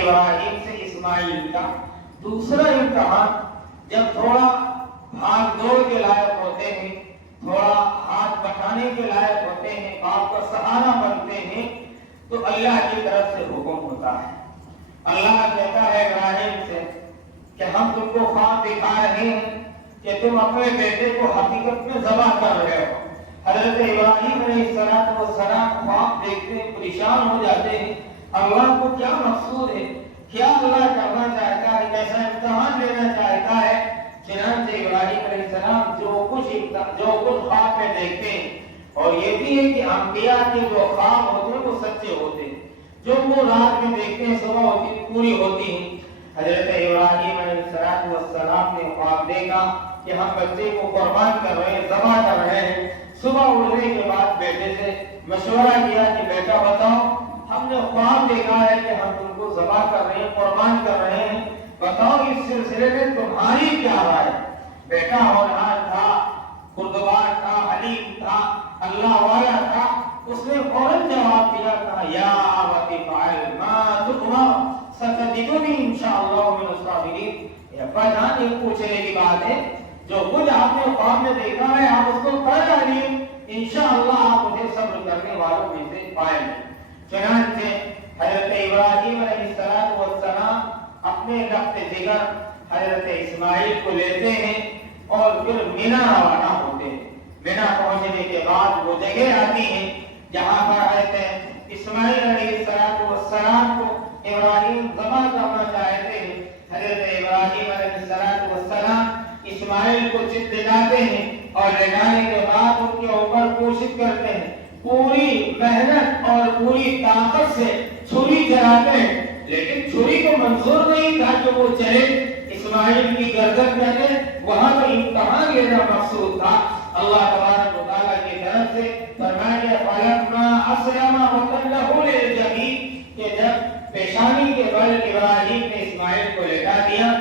ابراہیم سے اسماعیل کا دوسرا امتحان جب تھوڑا بھاگ دوڑ کے لائق ہوتے ہیں، تھوڑا ہاتھ بٹانے کے لائق ہوتے ہیں، باپ کا سہارا بنتے ہیں، تو اللہ کی طرف سے حکم ہوتا ہے۔ اللہ کہتا ہے ابراہیم سے کہ ہم تم کو خواب دکھا رہے ہیں کہ تم اپنے بیٹے کو حقیقت میں ذبح کر رہے ہو۔ حضرت ابراہیم علیہ السلام خواب دیکھتے ہیں، پریشان ہو جاتے ہیں، اللہ کو کیا مقصود ہے، کیا اللہ کرنا چاہتا ہے، کیسا امتحان لینا چاہتا ہے۔ چنانچہ ابراہیم علیہ السلام جو کچھ خواب میں دیکھتے ہیں، اور یہ بھی ہے کہ انبیاء کے جو خواب ہوتے ہیں وہ سچے ہوتے ہیں، جو وہ رات میں دیکھتے ہیں صبح ہوتی ہے پوری ہوتی ہیں۔ حضرت ابراہیم علیہ السلام نے خواب دیکھا کہ ہم بچے کو قربان کر رہے ہیں، ذبح کر رہے ہیں۔ صبح اٹھنے کے بعد بیٹے سے مشورہ کیا کہ بیٹا بتاؤ، ہم نے خواب دیکھا ہے کہ ہم تم کو ذبح کر رہے ہیں، قربان کر رہے ہیں، بتاؤ اس سلسلے میں تمہاری کیا رائے؟ بیٹا ہونہار تھا، بردبار تھا، حلیم تھا، اللہ والا تھا، اس نے فوراً جواب دیا، کہا یا ابت افعل ما تؤمر ستجدنی انشاءاللہ من الصابرین۔ ابا جان، یہ پوچھنے کی بات ہے، جو کچھ آپ نے خواب میں دیکھا ہے آپ اس کو کر ڈالیے، انشاءاللہ آپ مجھے صبر کرنے والوں میں سے پائیں گے۔ چنانچہ حضرت ابراہیم علیہ السلام اپنے رفت جگر حضرت اسماعیل کو لیتے ہیں اور پھر مینا روانہ ہوتے ہیں۔ مینا پہنچنے کے بعد وہ جگہ آتی ہے جہاں پر حضرت اسماعیل علیہ السلام کو ابراہیم ذبح کرنا چاہتے ہیں۔ حضرت ابراہیم علیہ السلام اسماعیل کو چت لے جاتے ہیں اور لے جانے کے بعد ان کے اوپر کوشش کرتے ہیں، پوری محنت اور پوری طاقت سے چھری چلاتے ہیں، لیکن چھری کو منظور نہیں تھا کہ وہ چلے اسماعیل کی گردن میں نے، وہاں تو امتحان لینا مقصود تھا۔ اللہ تبارک و تعالیٰ کی طرف سے فرمایا فلما اسلم وتلہ للجبین، کہ جب پیشانی کے بل ابراہیم نے اسماعیل کو لٹا دیا،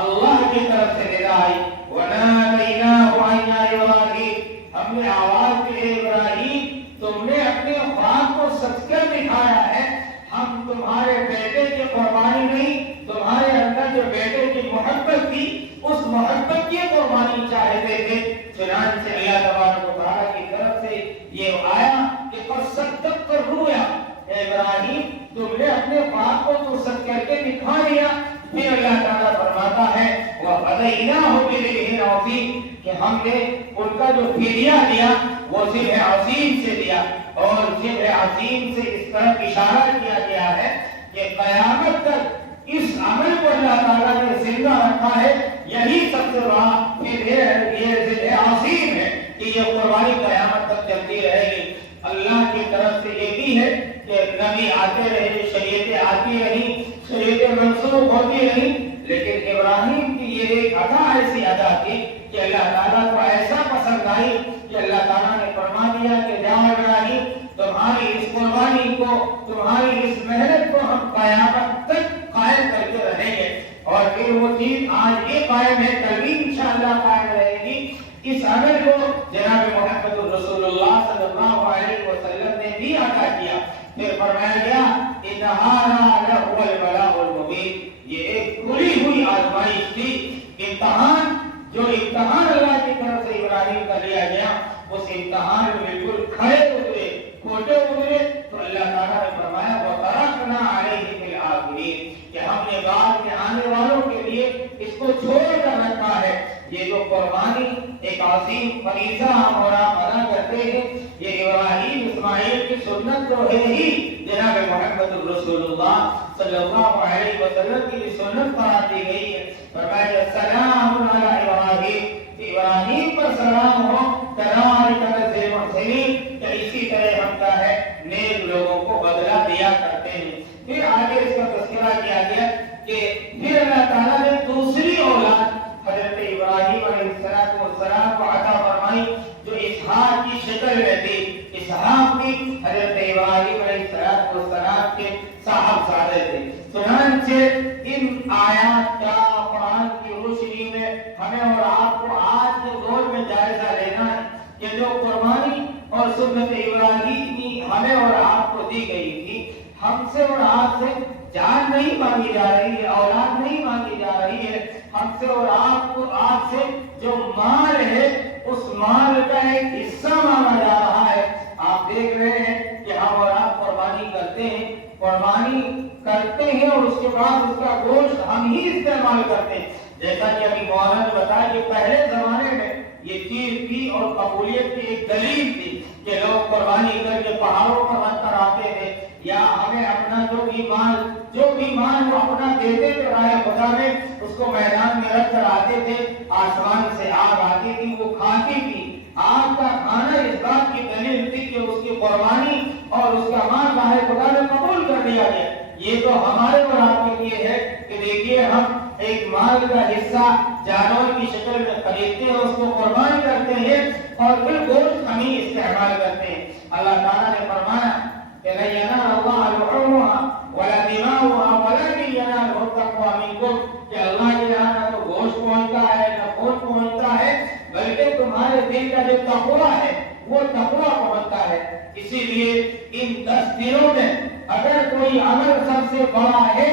اللہ کی طرف سے ندا آئی، ونادیناہ ان یا ابراہیم، ہم نے آواز دی ابراہیم تم نے اپنے خواب کو سچ کر دکھایا ہے، ہم تمہارے بیٹے کی قربانی نہیں، تمہارے اندر جو بیٹے کی محبت تھی اس محبت کی قربانی چاہتے تھے۔ چنانچہ اللہ تبارک و تعالیٰ کی طرف سے یہ آیا کہ قد صدقت الرؤیا، اے ابراہیم تم نے اپنے خواب کو تو سچ کر کے دکھا دیا۔ پھر اللہ تعالیٰ فرماتا ہے وَفَدَيْنَاهُ بِذِبْحٍ عَظِيمٍ، کہ ہم نے ان کا جو فدیہ دیا وہ ذبح عظیم سے دیا، اور ذبح عظیم سے اس طرح اشارہ کیا گیا ہے کہ قیامت تک اس عمل کو اللہ تعالیٰ نے زندہ رکھا ہے، یہی سب سے بڑا پھر یہ ذبح عظیم ہے کہ یہ قربانی قیامت تک چلتی رہے گی۔ اللہ کی طرف سے یہ بھی ہے کہ نبی آتے رہے، شریعتیں آتی رہی، شریعتیں منسوخ ہوتی رہی، لیکن ابراہیم کی یہ ایک ادا ایسی ادا تھی کہ اللہ تعالیٰ کو ایسا پسند آئی کہ اللہ تعالیٰ نے فرما دیا کہ جاؤ ابراہیم، تمہاری اس قربانی کو، تمہاری اس محنت کو ہم قیامت تک قائم کر کے رہیں گے۔ اور پھر وہ چیز آج بھی قائم ہے، کل بھی انشاءاللہ قائم رہے گی۔ اس عمل کو جناب محمد رسول اللہ صلی اللہ علیہ وسلم نے بھی ادا کیا۔ پھر فرمایا گیا انہارا لہو البلاء المبین، یہ ایک کھلی ہوئی آزمائش تھی، امتحان، جو امتحان اللہ کی طرف سے ابراہیم کا لیا گیا، اس امتحان میں بالکل کھڑے اترے، کھوٹے اترے، تو اللہ تعالیٰ نے فرمایا وَتَرَكْنَا عَلَيْهِ فِي الْآخِرِينَ، کہ ہم نے بعد میں آنے والوں کے لیے اس کو چھوڑ کر رکھا ہے۔ یہ جو قربانی ایک عظیم فریضہ ہم اور آپ ادا کرتے ہیں، یہ ابراہیم اسماعیل کی سنت تو ہے ہی، جناب محمد رسول اللہ صلی اللہ علیہ وسلم کی سنت قرار دی گئی ہے۔ فرمایا سلام علی ابراہیم، ابراہیم پر سلام ہو، کذالک نجزی المحسنین، کہ اسی طرح ہم کا ہے نیک لوگوں کو بدلہ دیا کرتے ہیں۔ پھر آگے اس کا تذکرہ کیا گیا کہ پھر اللہ تعالیٰ نے دوسری اولاد حضرت ابراہیم علیہ السلام کو عطا فرمائی جو اسحاق کی شکل میں تھی۔ اسحاق بھی حضرت ابراہیم علیہ السلام کے صاحبزادے تھے۔ چنانچہ ان آیات کا قرآن کی روشنی میں ہمیں اور آپ کو آج کے دور میں جائزہ لینا ہے کہ جو قربانی اور سنت ابراہیمی ہمیں اور آپ کو دی گئی تھی، ہم سے اور آپ سے جان نہیں مانگی جا رہی ہے، اولاد نہیں مانگی جا رہی ہے، ہم سے اور آپ سے جو مال ہے اس مال کا ایک حصہ مانگا جا رہا ہے۔ آپ دیکھ رہے ہیں کہ ہم اور آپ قربانی کرتے ہیں اور اس کے بعد اس کا گوشت ہم ہی استعمال کرتے ہیں۔ جیسا کہ ابھی مولانا نے بتایا کہ پہلے زمانے میں یہ چیز تھی اور قبولیت کی ایک دلیل تھی کہ لوگ قربانی کر کے پہاڑوں پر رکھ کر آتے تھے، یا ہمیں اپنا جو بھی مال وہ اپنا دیتے تھے راہ خدا میں، اس کو میدان میں رکھ کر آتے تھے، آسمان سے آگ آتی تھی، وہ کھاتی تھی۔ آگ کا کھانا اس بات کی دلیل تھی کہ اس کی قربانی اور اس کا مال راہ خدا میں قبول کر لیا گیا۔ یہ تو ہمارے اور آپ کے لیے ہے کہ دیکھیے ہم ایک مال کا حصہ جانور کی شکل میں خریدتے ہیں، اس کو قربان کرتے ہیں اور پھر گوشت ہم ہی استعمال کرتے ہیں۔ اللہ تعالیٰ نے فرمایا کہ لَن يَنَالَ اللَّهَ لُحُومُهَا وَلَا دِمَاؤُهَا وَلَٰكِن يَنَالُهُ التَّقْوَىٰ مِنكُمْ، کہ اللہ کے یہاں نہ تو گوشت پہنچتا ہے نہ خون پہنچتا ہے، بلکہ تمہارے دل کا جو تقویٰ ہے وہ تقویٰ پہنچتا ہے۔ اسی لیے ان 10 دنوں میں اگر کوئی عمل سب سے بڑا ہے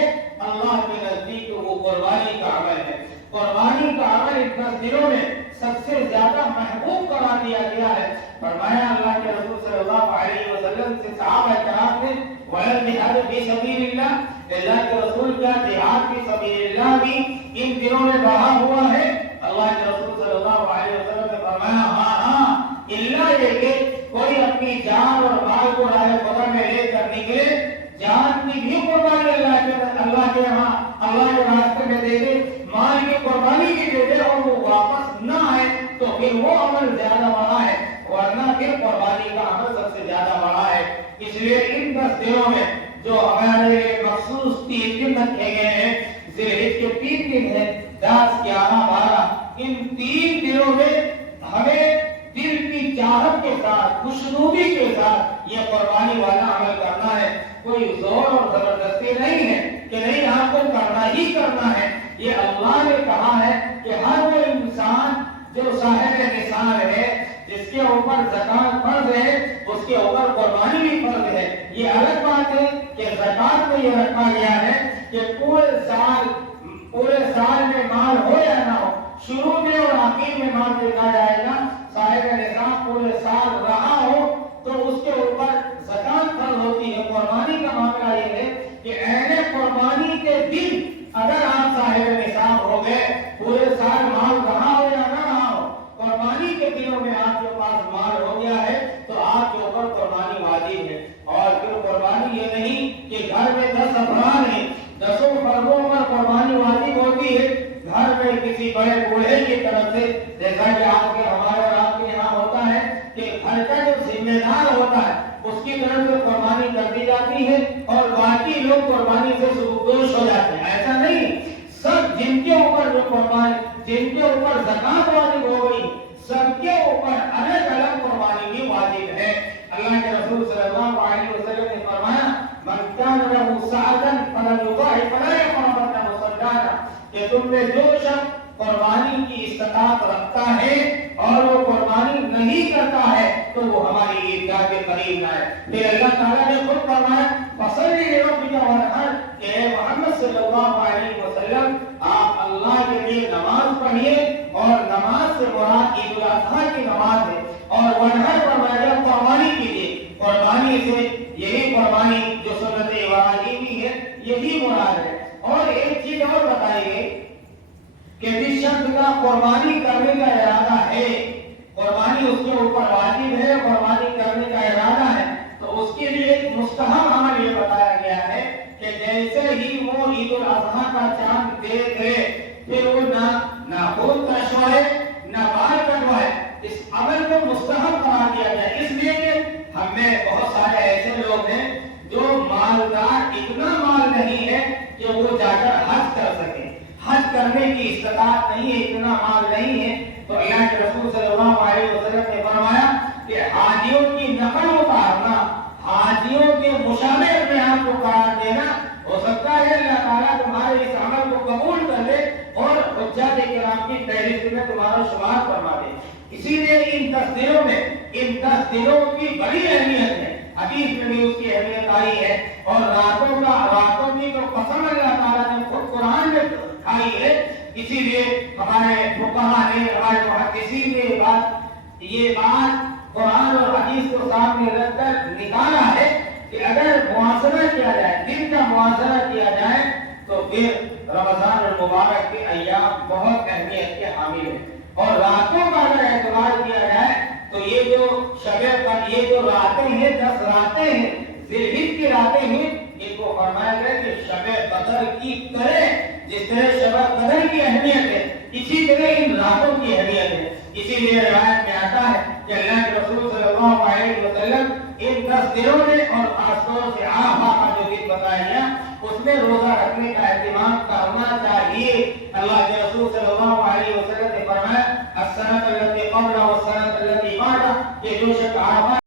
اللہ کے نزدیک وہ قربانی کا عمل ہے۔ قربانی کا عمل ان 10 دنوں میں سب سے زیادہ محبوب قرار دیا گیا ہے۔ فرمایا اللہ کے رسول صلی اللہ علیہ وسلم سے صحابہ کرام نے وَالْجِهَادُ فِي سَبِيلِ اللَّهِ، اللہ کے رسول کیا جہاد فی سبیل اللہ بھی ان دنوں میں بڑھا ہوا ہے؟ اللہ کے رسول صلی اللہ علیہ وسلم نے فرمایا ہاں اللہ یہ کہ کوئی اپنی جان اور مال کو راہ خدا میں لے کر نکلے، جان کی بھی قربانی اللہ کے یہاں اللہ کے راستے میں دے دے، مال کی قربانی بھی دے دے اور وہ واپس نہ آئے تو پھر وہ عمل زیادہ بڑا ہے، ورنہ پھر قربانی کا عمل سب سے زیادہ بڑا ہے۔ اس لیے ان 10 دنوں میں جو ہمارے مخصوص 3 دن رکھے گئے ہیں، ذی الحج کے 3 دن ہیں 10 11 12، ان 3 دنوں میں ہمیں دل کی چاہت کے ساتھ خوشنودی کے ساتھ یہ قربانی والا عمل کرنا ہے۔ کوئی زور اور زبردستی نہیں ہے کہ نہیں آپ کو کرنا ہی کرنا ہے۔ یہ اللہ نے کہا ہے کہ ہر وہ انسان جو صاحب نصاب ہے، جس کے اوپر زکات فرض ہے، اس کے اوپر قربانی بھی فرض ہے۔ یہ الگ بات ہے کہ زکات کو یہ رکھا گیا ہے کہ پورے سال میں مال ہو یا نہ ہو، شروع میں اور آخر میں مال دیکھا جائے گا۔ صاحب نصاب پورے سال رہا ہو تو اس کے اوپر زکات فرض ہوتی ہے۔ قربانی کا معاملہ یہ ہے کہ عین قربانی کے دن اگر آپ صاحب نصاب ہو گئے، پورے سال مال رہا ہو یا نہ رہا ہو، قربانی کے دنوں میں آپ کے پاس مال ہو گیا ہے تو آپ کے اوپر قربانی واجب ہے۔ اور پھر قربانی یہ نہیں کہ گھر میں 10 افراد ہیں، 10 فردوں پر قربانی واجب ہوتی ہے۔ گھر میں کسی بڑے بوڑھے کی طرف سے، جیسا کہ ہمارے اور آپ کے یہاں ہوتا ہے کہ گھر کا جو ذمہ دار ہوتا ہے اس کی طرف سے قربانی کر دی جاتی ہے اور باقی لوگ قربانی سے سبکدوش ہو جاتے ہیں۔ ایسا نہیں، سب جن کے اوپر زکات واجب ہو گئی، سب کے اوپر الگ الگ قربانی بھی واجب ہے۔ اللہ کے رسول صلی اللہ علیہ وسلم نے فرمایا من کان لہ سعۃ فلیضاعف فلا یقربن مصلانا، کہ تم میں جو شخص قربانی کی استطاعت رکھتا ہے اور وہ قربانی نہیں کرتا ہے تو وہ ہماری عیدگاہ کے قریب نہ ہے۔ پھر اللہ تعالیٰ نے خود فرمایا فصلی لربک وانحر، کہ اے محمد صلی اللہ علیہ وسلم آپ اللہ کے لیے نماز پڑھیے، اور نماز سے مراد عید الاضحیٰ کی نماز ہے، اور وانحر فرمایا قربانی کیجیے۔ قربانی سے یہی قربانی جو سنت ابراہیمی ہے یہی مراد ہے۔ اور ایک چیز اور بتائیے کہ جس شخص کا قربانی کرنے کا ارادہ ہے، قربانی اس کے اوپر واجب ہے، قربانی کرنے کا ارادہ ہے، تو اس کے لیے ایک مستحب عمل یہ بتایا گیا ہے کہ جیسے ہی وہ عید الاضحیٰ کا چاند دیکھ لے پھر وہ نہ خود کشوائے نہ بال کٹوائے۔ اس عمل کو مستحب قرار دیا گیا، اس لیے کہ ہم میں بہت سارے ایسے لوگ ہیں جو مالدار، اتنا مال نہیں ہے کہ وہ جا کر حج کر سکے، حج کرنے کی استطاعت نہیں ہے، اتنا مال نہیں ہے، تو اللہ کے رسول صلی اللہ علیہ وسلم نے فرمایا کہ حاجیوں کی نقل اتارنا، حاجیوں کے مشابہ اپنے آپ کو قرار دینا، ہو سکتا ہے اللہ تعالیٰ تمہارے اس عمل کو قبول کر لے اور حجاج کرام کی فہرست میں تمہارا شمار فرما دے۔ اسی لیے ان 10 دنوں میں، ان 10 دنوں کی بڑی اہمیت ہے۔ حدیث میں بھی اس کی اہمیت آئی ہے، اور راتوں کی جو قسم اللہ تعالیٰ نے خود قرآن میں کھائی ہے، اسی لیے ہمارے فقہا نے، ہمارے محدثین نے یہ بات قرآن اور حدیث کو سامنے رکھ کر نکالا ہے کہ اگر موازنہ کیا جائے، دن کا موازنہ کیا جائے، تو پھر رمضان المبارک کے ایام بہت اہمیت کے حامل ہیں، اور راتوں کا اگر اعتبار کیا جائے تو یہ جو یہ جو راتیں ہیں، 10 راتیں ہیں، ذی الحجہ کی راتیں ہیں، ان کو فرمایا گیا کہ شب قدر کی طرح، جس طرح شب قدر کی اہمیت ہے، اسی طرح ان راتوں کی اہمیت ہے۔ اسی لیے روایت میں آتا ہے کہ اللہ کے رسول صلی اللہ علیہ وسلم ان 10 دنوں میں، اور خاص طور سے عرفہ کا جو دن بتایا گیا، اس میں روزہ رکھنے کا اہتمام کرنا چاہیے۔ اللہ کے رسول صلی اللہ علیہ وسلم نے فرمایا السنۃ التي قبل والسنۃ التي بعد، کہ جو شخص عرفہ